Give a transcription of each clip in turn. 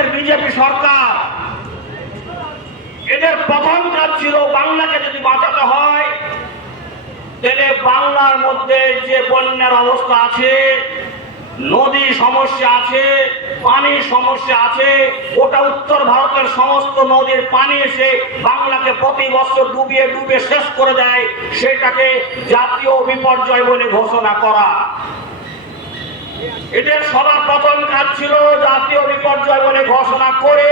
আজকের বিজেপি সরকার, এদের প্রথম কাজ ছিল বাংলাকে যদি বাঁচাতে হয় তাহলে বাংলার মধ্যে যে বন্যার অবস্থা আছে, নদী সমস্যা আছে, পানির সমস্যা আছে, ওটা উত্তর ভারতের সমস্ত নদীর পানি এসে বাংলাকে প্রতি বছর ডুবিয়ে ডুবিয়ে শেষ করে দেয়, সেটাকে জাতীয় বিপর্যয় বলে ঘোষণা করা। এদের সবার প্রথম কাজ ছিল জাতীয় বিপর্যয় বলে ঘোষণা করে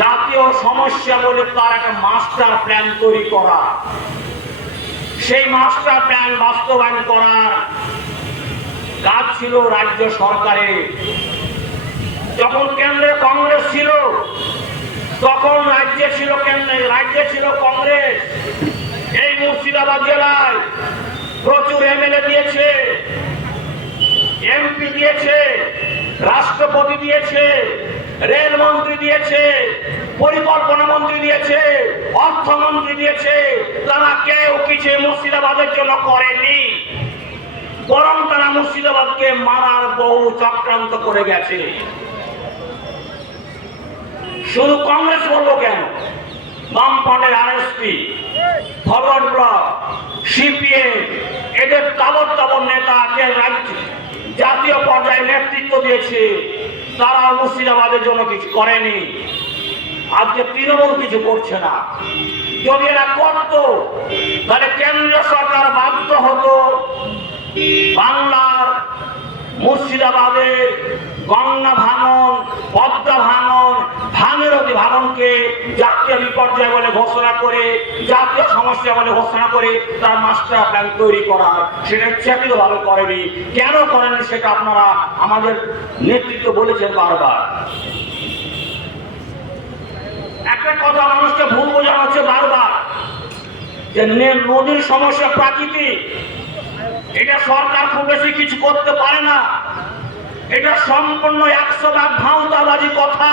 জাতীয় সমস্যা বলে তার একটা মাস্টার প্ল্যান তৈরি করা। সেই মাস্টার প্ল্যান বাস্তবায়ন করার কাজ ছিল রাজ্য সরকারের। যখন কেন্দ্রে কংগ্রেস ছিল তখন রাজ্যে ছিল কংগ্রেস। এই মুর্শিদাবাদ জেলায় প্রচুর এমএলএ দিয়েছে, এমপি দিয়েছে, রাষ্ট্রপতি দিয়েছে, রেলমন্ত্রী দিয়েছে, পরিকল্পনা মন্ত্রী দিয়েছে, অর্থমন্ত্রী দিয়েছে। তারা কেউ কিছু মুর্শিদাবাদের জন্য করেনি, বরং তারা মুর্শিদাবাদকে মারার বহু চক্রান্ত করে গেছে। শুধু কংগ্রেস বলবো কেন, বামফ্রন্টের আরএসপি, ফরওয়ার্ড ব্লক, সিপিএম, এদের তাবড় তাবড় নেতাকে জাতীয় পর্যায়ে নেতৃত্ব দিয়েছে, তারা মুর্শিদাবাদের জন্য কিছু করেনি। আজকে তৃণমূল কিছু করছে না। যদি এরা করত তাহলে কেন্দ্রীয় সরকার বাধ্য হতো বাংলার মুর্শিদাবাদে গঙ্গা ভাঙন, পদ্মা ভাঙন, ভাগীরথী ভাঙনকে জাতীয় বিপর্যয় বলে ঘোষণা করে, জাতীয় সমস্যা বলে ঘোষণা করে তার মাস্টার প্ল্যান তৈরি করার, সেটা ইচ্ছাকৃতভাবে করেনি। কেন করেনি সেটা আপনারা আমাদের নেতৃত্ব বলেছেন বারবার। একটা কথা মানুষকে ভুল বোঝানো হচ্ছে বারবার, যে নদীর সমস্যা প্রাকৃতিক, এটা সরকার খুব বেশি কিছু করতে পারে না। এটা সম্পূর্ণ 100% ভাঁওতাবাজি কথা।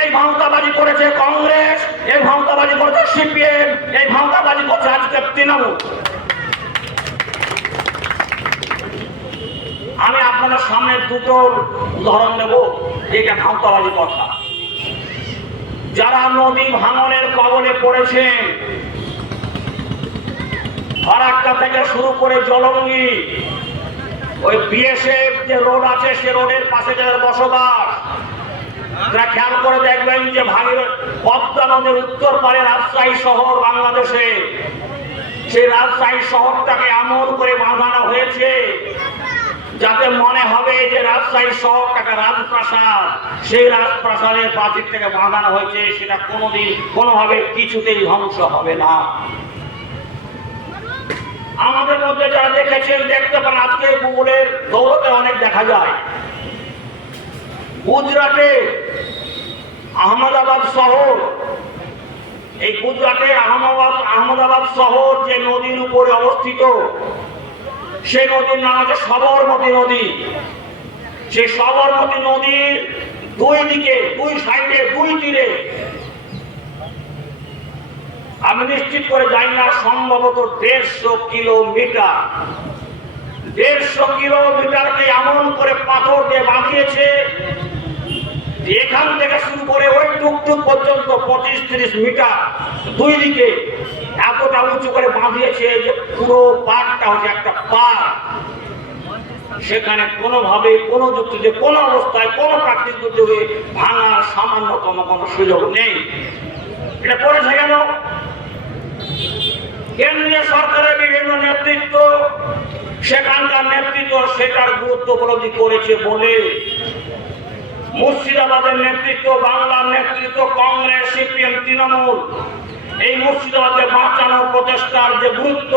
এই ভাঁওতাবাজি করেছে কংগ্রেস, এই ভাঁওতাবাজি করেছে সিপিএম, এই ভাঁওতাবাজি করছে আজকে তৃণমূল। আমি আপনাদের সামনে দুটো উদাহরণ দেব, এটা ভাঁওতাবাজি কথা। যারা নদী ভাঙনের কবলে পড়েছেন, ফারাক্কা থেকে শুরু করে জলঙ্গি, ওই বিএসএফ যে রোড আছে সে রোডের পাশে যাদের বসবাস, তারা খেয়াল করে দেখবেন যে পদ্মা নদীর উত্তর পারে রাজশাহী শহর বাংলাদেশে, সেই রাজশাহী শহরটাকে এমন করে বাঁধানো হয়েছে যাতে মনে হবে যে রাজশাহী শহরটাকে রাজপ্রাসাদ, সেই রাজপ্রাসাদের প্রাচীর থেকে বাঁধানো হয়েছে, সেটা কোনোদিন কোনোভাবে কিছুতেই ধ্বংস হবে না। আমাদের মধ্যে যারা দেখেছেন দেখতে পান, আজকে গুগলের দৌলতে অনেক দেখা যায়। গুজরাটে আহমেদাবাদ শহর, এই গুজরাটে আহমেদাবাদ শহর যে নদীর উপরে অবস্থিত, সেই নদীর নাম হচ্ছে সবরমতী নদী। সেই সবরমতী নদীর দুই দিকে, দুই সাইডে, দুই তীরে, আমি নিশ্চিত করে যাই না, সম্ভবত 150 কিলোমিটার, 150 কিলোমিটারকে এমন করে পাথর দিয়ে বাঁধিয়েছে, এখান থেকে শুরু করে ওই টুকটুক পর্যন্ত 25-30 মিটার দুই দিকে এতটা উঁচু করে বাঁধিয়েছে যে পুরো পাড়টা হচ্ছে একটা পাড়। সেখানে কোনোভাবে, কোনো যুক্তিতে, কোনো অবস্থায়, কোনো প্রাকৃতিক দুর্যোগে ভাঙার সামান্যতম কোনো সুযোগ নেই। এটা করেছে কেন? কেন্দ্রীয় সরকারের বিভিন্ন নেতৃত্ব, সেখানকার নেতৃত্ব সেটার গুরুত্ব উপলব্ধি করেছে বলে মুর্শিদাবাদের নেতৃত্ব, বাংলার নেতৃত্ব, কংগ্রেস, সিপিএম, তৃণমূল, এই মুর্শিদাবাদকে বাঁচানোর প্রচেষ্টার যে গুরুত্ব,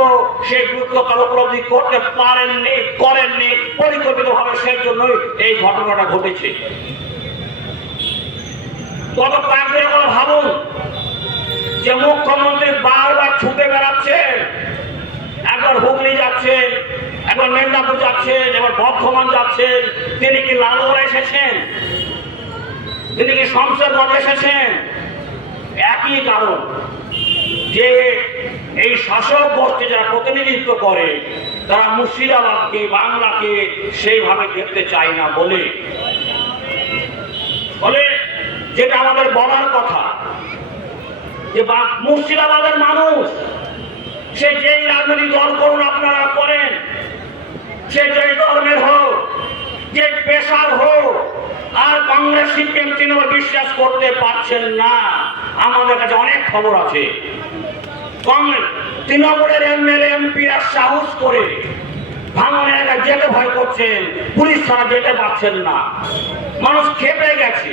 সেই গুরুত্ব তারা উপলব্ধি করতে পারেননি, করেননি পরিকল্পিতভাবে। সেই জন্যই এই ঘটনাটা ঘটেছে। গত কয়েকদিন আগে ভাবুন যে মুখ্যমন্ত্রী বারবার ছুটে বেড়াচ্ছেন, একবার হুগলি যাচ্ছেন, একবার মেদিনীপুর যাচ্ছেন, এবার বর্ধমান যাচ্ছেন। তিনি কি লালগড়ে এসেছেন? তিনি কি শমশেরগঞ্জ এসেছেন? একই কারণ, যে এই শাসক গোষ্ঠী যারা প্রতিনিধিত্ব করে তারা মুর্শিদাবাদকে, বাংলাকে সেইভাবে দেখতে চায় না বলে। ফলে যেটা আমাদের বলার কথা যে মুর্শিদাবাদের মানুষ সে যেই রাজনৈতিক দল করুন আপনারা করেন, সে যেই ধর্মের হোক, যে পেশার হোক, আর কংগ্রেস সিপিএম তৃণমূল বিশ্বাস করতে পারছেন না। আমাদের কাছে অনেক খবর আছে তৃণমূলের এমএলএ এমপিরা সাহস করে ভাঙনের এলাকায় যেতে ভয় করছেন, পুলিশ ছাড়া যেতে পারছেন না। মানুষ খেপে গেছে,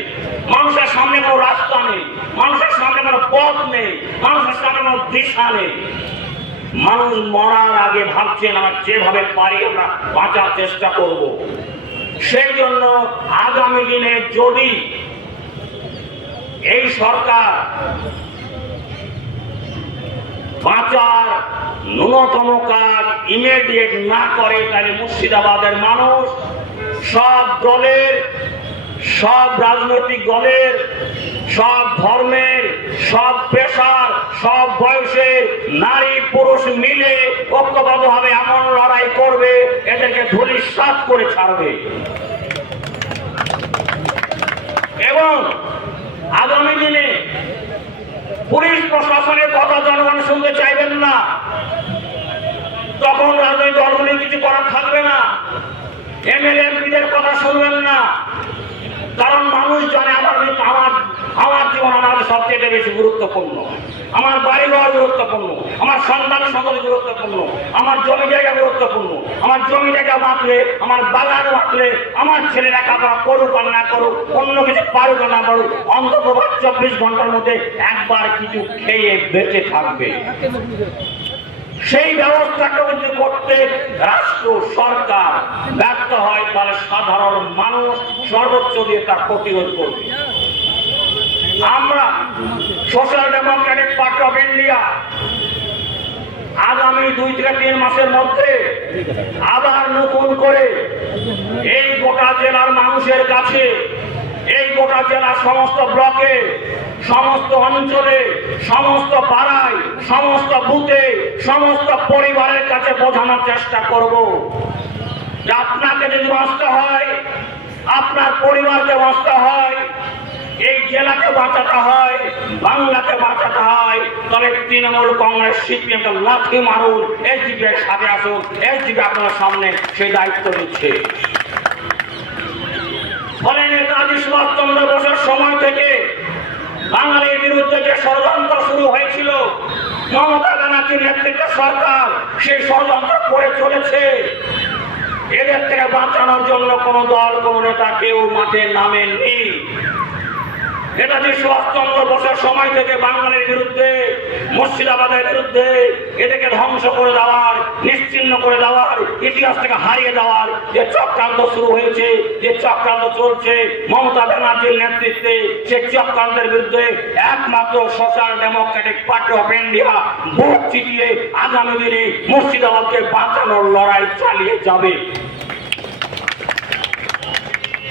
মানুষের সামনে কোনো রাস্তা নেই, মানুষের সামনে কোনো পথ নেই, মানুষের সামনে কোনো দিশা নেই। মানুষ মরার আগে ভাবছেন আমরা যেভাবে পারি আমরা বাঁচার চেষ্টা করব। সেই জন্য আগামী দিনে যদি এই সরকার বাঁচার ন্যূনতম কাজ ইমিডিয়েট না করে, তাহলে মুর্শিদাবাদের মানুষ সব দলের, সব রাজনৈতিক দলের, সব ধর্মের, সব পেশার, সব বয়সের নারী পুরুষ মিলে ঐক্যবদ্ধভাবে এমন লড়াই করবে, এদেরকে ধূলিসাৎ করে ছাড়বে। এবং আগামী দিনে পুলিশ প্রশাসনের কথা জনগণ শুনতে চাইবেন না, তখন রাজনৈতিক দলগুলি কিছু করার থাকবে না। এমএলএ এমপিদের কথা শুনবেন না, কারণ মানুষ জানে আমার জীবন আমার সবচেয়ে বেশি গুরুত্বপূর্ণ, আমার বাড়িঘর গুরুত্বপূর্ণ, আমার সন্তান সন্ততি গুরুত্বপূর্ণ, আমার জমি জায়গা গুরুত্বপূর্ণ। আমার জমি জায়গা বাঁচলে, আমার বাগান বাঁচলে, আমার ছেলে লেখাপড়া করুক আর না করুক, অন্য কিছু পারুক আর না পারুক, অন্তত 24 ঘন্টার মধ্যে একবার কিছু খেয়ে বেঁচে থাকবে। সেই ব্যবস্থাটা যদি করতে রাষ্ট্র সরকার ব্যর্থ হয়, তাহলে সাধারণ মানুষ সর্বোচ্চ দিয়ে তার প্রতিরোধ করবে। আমরা social Democratic Party of India আগামী 2 থেকে 3 মাসের মধ্যে আবার নতুন করে এই গোটা জেলার মানুষের কাছে, এই গোটা জেলার সমস্ত ব্লকে, সমস্ত অঞ্চলে, সমস্ত পাড়ায়, সমস্ত বুথে, সমস্ত পরিবারের কাছে বোঝানোর চেষ্টা করব যে আপনাকে যদি বাঁচতে হয়, আপনার পরিবারকে বাঁচতে হয়, এই জেলাকে বাঁচাতে হয়, বাংলাকে বাঁচাতে হয়, তাহলে তৃণমূল কংগ্রেস সিপিএমকে লাথি মারুন, এসডিপি এর সাথে আসুন। এসডিপি আপনার সামনে সেই দায়িত্ব নিচ্ছে। ফলে নেতাজি সুভাষচন্দ্র বোসের সময় থেকে বাঙালির বিরুদ্ধে যে ষড়যন্ত্র শুরু হয়েছিল, মমতা ব্যানার্জির নেতৃত্বের সরকার সেই ষড়যন্ত্র করে চলেছে। এদের থেকে বাঁচানোর জন্য কোন দল, কোন নেতা কেউ মাঠে নামেননি। নেতাজি সুভাষচন্দ্র বোসের সময় থেকে বাঙালির বিরুদ্ধে, মুর্শিদাবাদের বিরুদ্ধে, এটাকে ধ্বংস করে দেওয়ার, নিশ্চিহ্ন করে দেওয়ার, ইতিহাস থেকে হারিয়ে দেওয়ার যে চক্রান্ত শুরু হয়েছে, যে চক্রান্ত চলছে মমতা ব্যানার্জির নেতৃত্বে, সেই চক্রান্তের বিরুদ্ধে একমাত্র Social Democratic Party of India বুক চিতিয়ে আগামী দিনে মুর্শিদাবাদকে বাঁচানোর লড়াই চালিয়ে যাবে।